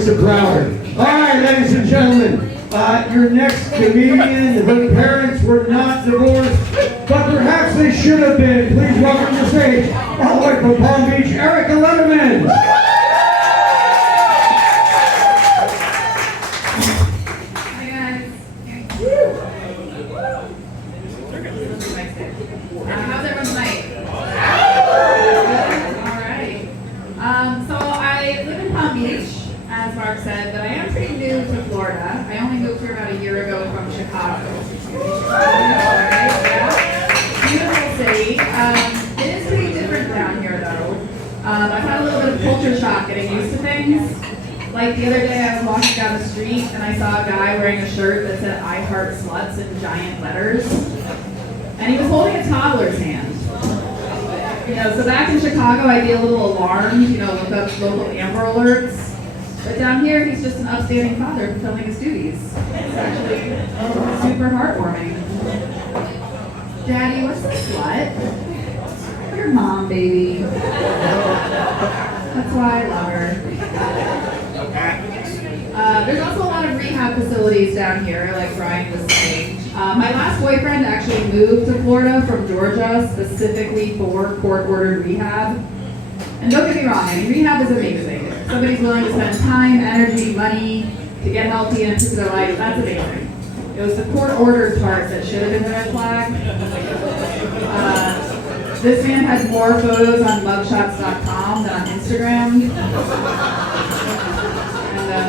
makes it prouder. All right, ladies and gentlemen, your next comedian, her parents were not divorced, but perhaps they should have been. Please welcome to the stage, all the way from Palm Beach, Erica Letterman. How's everyone's night? Alright. So I live in Palm Beach, as Mark said, but I am pretty new to Florida. I only moved here about a year ago from Chicago. Alright, yeah. Beautiful city. It is pretty different down here though. I've had a little bit of culture shock getting used to things. Like the other day I was walking down the street and I saw a guy wearing a shirt that said "I heart sluts" in giant letters. And he was holding a toddler's hand. So back in Chicago, I'd be a little alarmed, look up local Amber Alerts. But down here, he's just an upstanding father fulfilling his duties. It's actually super heartwarming. Daddy, what's the slut? Your mom, baby. That's why I love her. There's also a lot of rehab facilities down here, like Brian was saying. My last boyfriend actually moved to Florida from Georgia specifically for court-ordered rehab. And don't get me wrong, rehab is amazing. If somebody's willing to spend time, energy, money to get healthy and improve their life, that's amazing. It was the court-ordered part that should have been the red flag. This man had more photos on mugshots.com than on Instagram.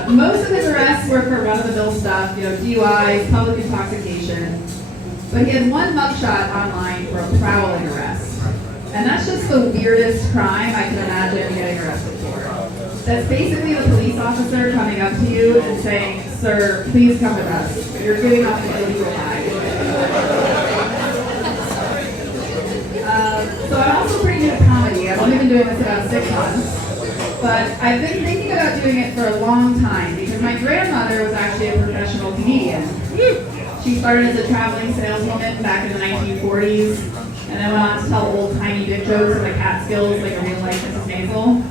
Most of his arrests were for run-of-the-mill stuff, DUIs, public intoxication. But he had one mugshot online for a prowling arrest. And that's just the weirdest crime I can imagine getting arrested for. That's basically the police officer coming up to you and saying, "Sir, please come with us. You're giving off an illegal flag." So I'm also pretty new to comedy. I've only been doing this about 6 months. But I've been thinking about doing it for a long time because my grandmother was actually a professional comedian. She started as a traveling saleswoman back in the 1940s and then went on to tell old-timey dick jokes in the Catskills like a real-life Mrs. Maisel.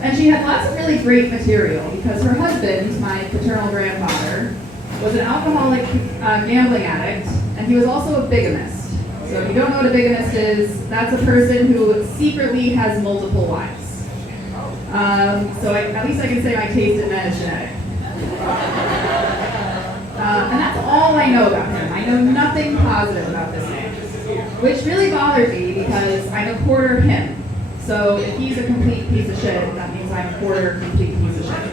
And she had lots of really great material because her husband, my paternal grandfather, was an alcoholic gambling addict, and he was also a bigamist. So if you don't know what a bigamist is, that's a person who secretly has multiple wives. So at least I can say my taste in men is genetic. And that's all I know about him. I know nothing positive about this man. Which really bothers me because I'm a quarter him. So if he's a complete piece of shit, that means I'm a quarter complete piece of shit.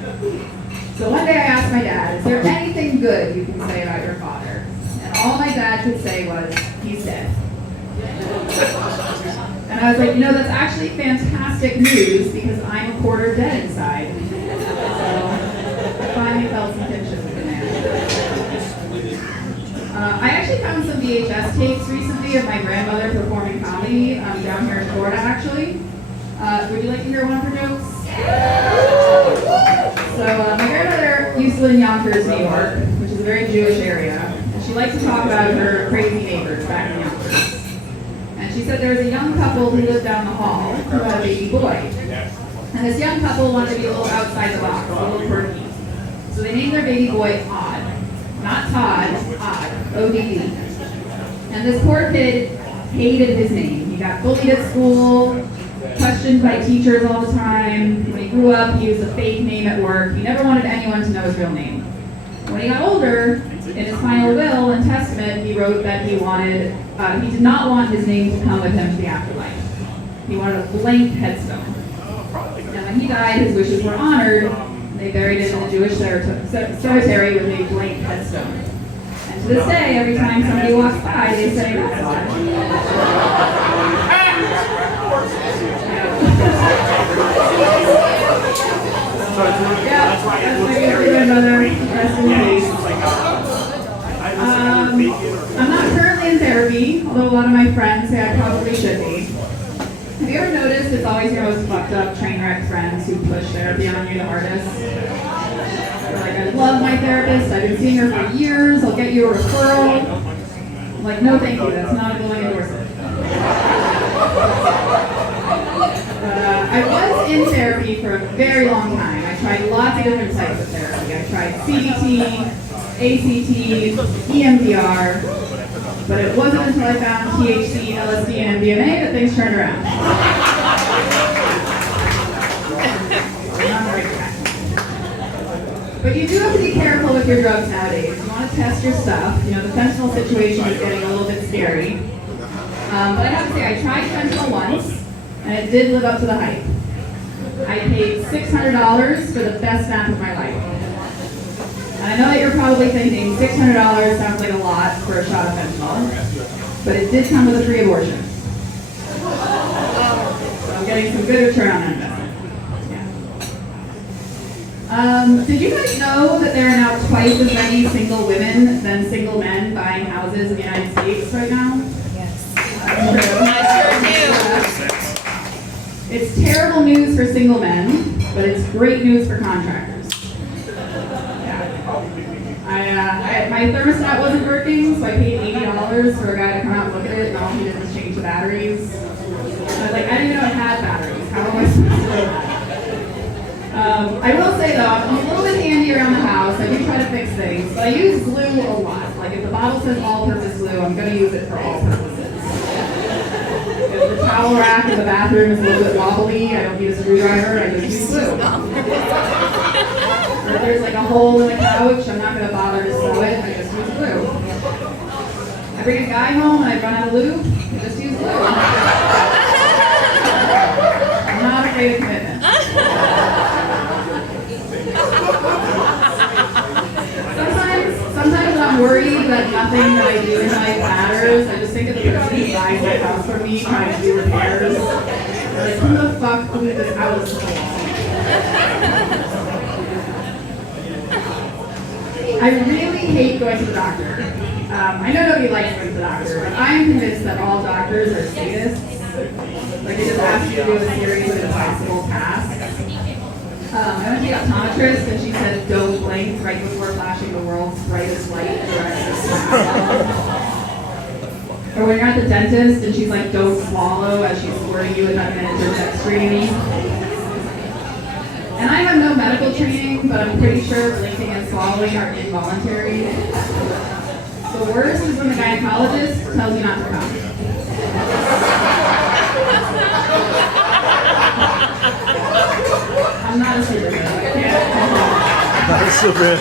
So one day I asked my dad, "Is there anything good you can say about your father?" And all my dad could say was, "He's dead." And I was like, that's actually fantastic news because I'm a quarter dead inside. So I finally felt some kinship with the man. I actually found some VHS tapes recently of my grandmother performing comedy down here in Florida, actually. Would you like to hear one of her jokes? So my grandmother used to live in Yonkers, New York, which is a very Jewish area. And she liked to talk about her crazy neighbors back in Yonkers. She said there was a young couple who lived down the hall who had a baby boy. And this young couple wanted to be a little outside the box, a little quirky. So they named their baby boy Odd. Not Todd, Odd, O-D-D. And this poor kid hated his name. He got bullied at school, questioned by teachers all the time. When he grew up, he used a fake name at work. He never wanted anyone to know his real name. When he got older, in his final will and testament, he wrote that he did not want his name to come with him to the afterlife. He wanted a blank headstone. And when he died, his wishes were honored. They buried him in the Jewish cemetery with a blank headstone. And to this day, every time somebody walks by, they say, "That's odd." Yeah, that's my good grandmother. Rest in peace. I'm not currently in therapy, although a lot of my friends say I probably should be. Have you ever noticed it's always your most fucked up train wreck friends who push therapy on you the hardest? They're like, "I love my therapist, I've been seeing her for years, I'll get you a referral." I'm like, "No thank you, that's not a glowing endorsement." I was in therapy for a very long time. I tried lots of different types of therapy. I tried CBT, ACT, EMDR, but it wasn't until I found THC, LSD, and MDMA that things turned around. But you do have to be careful with your drugs nowadays. You want to test your stuff. You know, the fentanyl situation is getting a little bit scary. But I have to say, I tried fentanyl once, and it did live up to the hype. I paid $600 for the best nap of my life. And I know that you're probably thinking $600 sounds like a lot for a shot of fentanyl, but it did come with a free abortion. So I'm getting some good return on that investment. Yeah. Did you guys know that there are now twice as many single women than single men buying houses in the United States right now? It's terrible news for single men, but it's great news for contractors. Yeah. My thermostat wasn't working, so I paid $80 for a guy to come out and look at it, and all he did was change the batteries. I was like, I didn't even know it had batteries. How am I supposed to do that? I will say though, I'm a little bit handy around the house. I do try to fix things, but I use glue a lot. Like if the bottle says all-purpose glue, I'm going to use it for all purposes. If the towel rack in the bathroom is a little bit wobbly, I don't need a screwdriver, I just use glue. Or if there's like a hole in the couch, I'm not going to bother to sew it, I just use glue. I bring a guy home and I run out of lube, I just use glue. I'm not afraid of commitment. Sometimes when I'm worried that nothing that I do in life matters, I just think of the person who buys my house from me trying to do repairs. Like, who the fuck glued this house to the wall? I really hate going to the doctor. I know nobody likes going to the doctor, but I am convinced that all doctors are sadists. Like, they just ask you to do a series of impossible tasks. I went to the optometrist and she said, don't blink right before flashing the world's brightest light in the direction of the Or when you're at the dentist and she's like, don't swallow as she's squirting you with that dentistry. And I have no medical training, but I'm pretty sure blinking and swallowing are involuntary. The worst is when the gynecologist tells you not to come. I'm not a super fan. I can't. Not a super.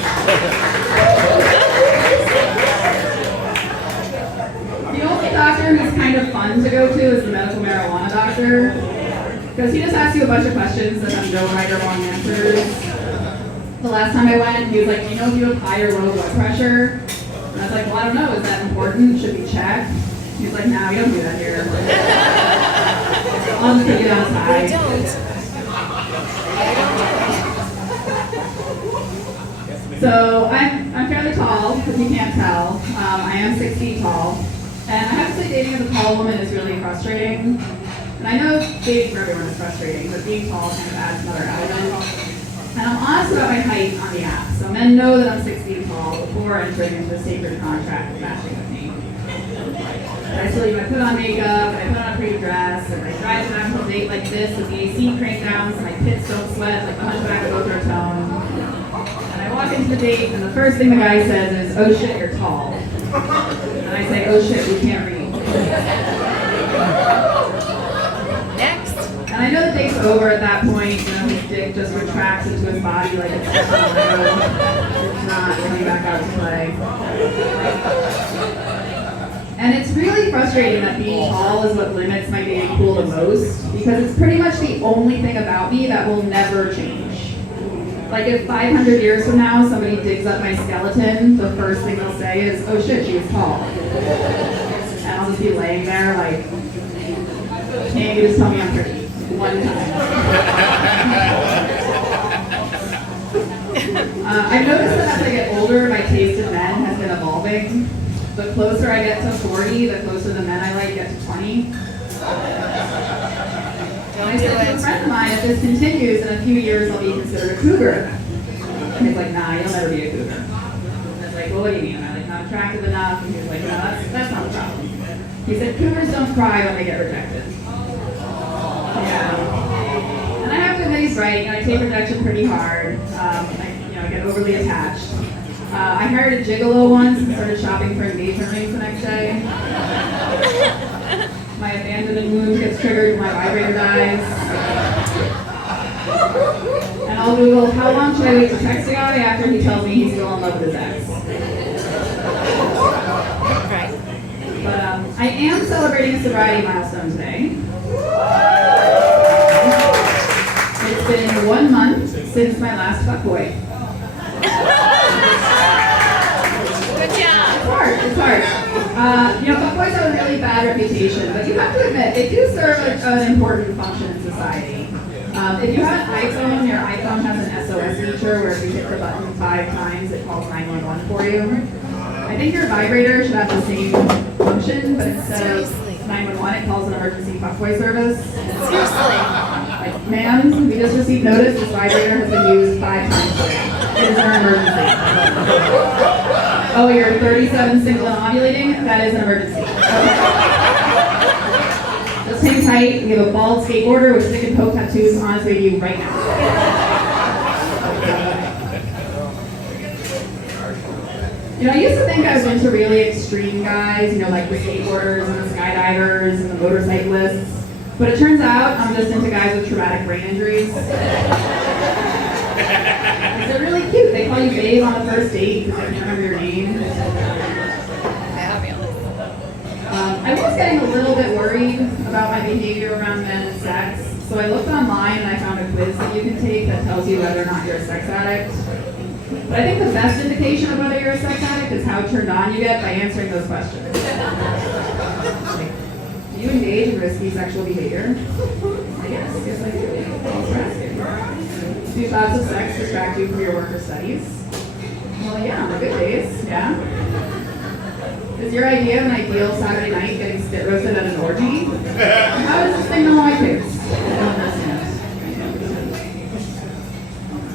The only doctor who's kind of fun to go to is the medical marijuana doctor. Because he just asks you a bunch of questions that have no right or wrong answers. The last time I went, he was like, you know if you have high or low blood pressure? And I was like, well, I don't know. Is that important? Should we check? He was like, no, we don't do that here. I'll just take it outside. So I'm fairly tall, if you can't tell. I am 6 feet tall. And I have to say dating as a tall woman is really frustrating. And I know dating for everyone is frustrating, but being tall kind of adds another element. And I'm honest about my height on the app, so men know that I'm 6 feet tall before entering into the sacred contract of matching with me. But I still even put on makeup, and I put on a pretty dress, and I drive to an actual date like this with the AC cranked down so my pits don't sweat like the hunchback of Boca Raton. And I walk into the date, and the first thing the guy says is, oh shit, you're tall. And I say, oh shit, we can't read. Next. And I know the date's over at that point, you know, his dick just retracts into his body like it's just not coming back out to play. And it's really frustrating that being tall is what limits my dating pool the most, because it's pretty much the only thing about me that will never change. Like if 500 years from now somebody digs up my skeleton, the first thing they'll say is, oh shit, she was tall. And I'll just be laying there like, can't you just tell me I'm pretty? One time. I've noticed that as I get older, my taste in men has been evolving. The closer I get to 40, the closer the men I like get to 20. And I said to a friend of mine, if this continues, in a few years I'll be considered a cougar. And he's like, nah, you'll never be a cougar. And I was like, well, what do you mean? Am I like not attractive enough? And he was like, no, that's not the problem. He said, cougars don't cry when they get rejected. Yeah. And I have to admit he's right. I take rejection pretty hard. I get overly attached. I hired a gigolo once and started shopping for engagement rings the next day. My abandonment wound gets triggered when my vibrator dies. And I'll Google, how long should I wait to text a guy after he tells me he's still in love with his ex? Right. But I am celebrating a sobriety milestone today. It's been 1 month since my last fuckboy. Good job. It's hard. Fuckboys have a really bad reputation, but you have to admit, they do serve an important function in society. If you have an iPhone, your iPhone has an SOS feature where if you hit the button 5 times, it calls 911 for you. I think your vibrator should have the same function, but instead of 911, it calls an emergency fuckboy service. Seriously. Like, ma'am, we just received notice this vibrator has been used 5 times today. It is an emergency. Oh, you're 37, single, and ovulating? That is an emergency. Okay. Just hang tight. We have a bald skateboarder with stick and poke tattoos on his way to you right now. I used to think I was into really extreme guys, like the skateboarders and the skydivers and the motorcyclists. But it turns out I'm just into guys with traumatic brain injuries. They're really cute. They call you babe on the first date because they can't remember your name. I was getting a little bit worried about my behavior around men and sex, so I looked online and I found a quiz that you can take that tells you whether or not you're a sex addict. But I think the best indication of whether you're a sex addict is how turned on you get by answering those questions. Do you engage in risky sexual behavior? Yes, I do. Thanks for asking. Do thoughts of sex distract you from your work or studies? Well, yeah, on the good days, yeah. Is your idea of an ideal Saturday night getting spit roasted at an orgy? How does this thing know my taste? I don't understand.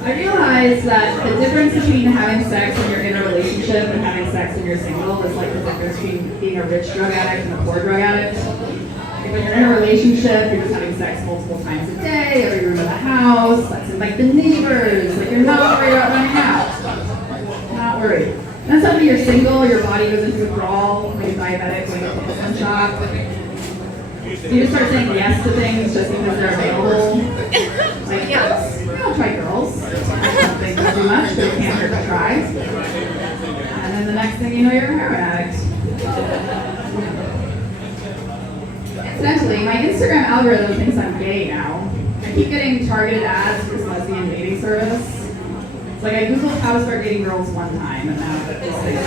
I realized that the difference between having sex when you're in a relationship and having sex when you're single is like the difference between being a rich drug addict and a poor drug addict. Like when you're in a relationship, you're just having sex multiple times a day, every room of the house, that's in like the neighbors, like you're not worried about running out. Not worried. And then suddenly you're single, your body goes into withdrawal, like a diabetic going to the insulin shock. You just start saying yes to things just because they're available. Like, yes, I'll try girls. I don't think they'll do much, but it can't hurt to try. And then the next thing you know, you're a heroin addict. Incidentally, my Instagram algorithm thinks I'm gay now. I keep getting targeted ads for this lesbian dating service. It's like I googled how to start dating girls one time, and now this thing's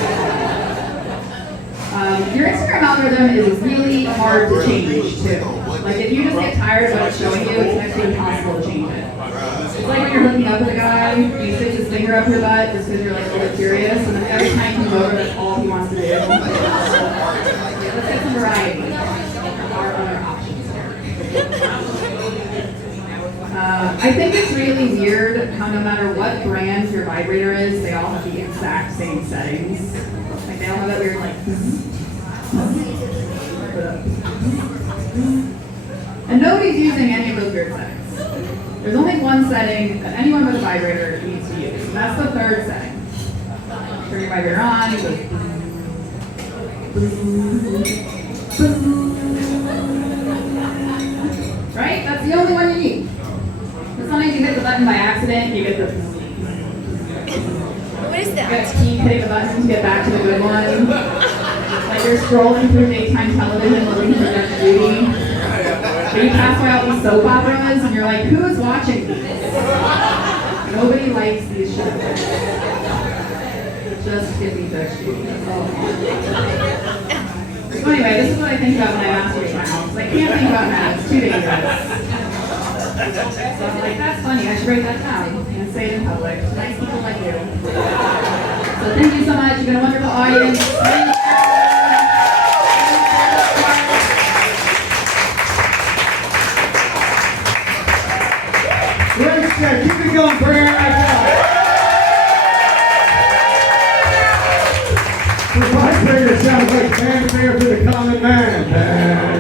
your Instagram algorithm is really hard to change, too. Like, if you just get tired of what it's showing you, it's next to impossible to change it. It's like when you're hooking up with a guy, you stick his finger up your butt just because you're, like, a little curious, and then every time he comes over, that's all he wants to do. Let's get some variety. There are other options here. I think it's really weird how no matter what brand your vibrator is, they all have the exact same settings. Like, they all have that weird, like, and nobody's using any of those weird settings. There's only one setting that anyone with a vibrator needs to use, and that's the third setting. Turn your vibrator on, it goes right? That's the only one you need. But sometimes you hit the button by accident, you get the What is you that? gotta keep hitting the button to get back to the good one. Like you're scrolling through daytime television looking for Dutch Beauty. But you pass by all these soap operas and you're like, who is watching these? Nobody likes these shows. Just give me Dutch Beauty. That's all I want. So anyway, this is what I think about when I masturbate now. Because I can't think about that. It's too dangerous. So I'm like, that's funny. I should write that down and say it in public. Nice people like you. So thank you so much. You've been a wonderful audience. Great set. Keep it going, Prayer. The vibrator sounds like fanfare for the common man.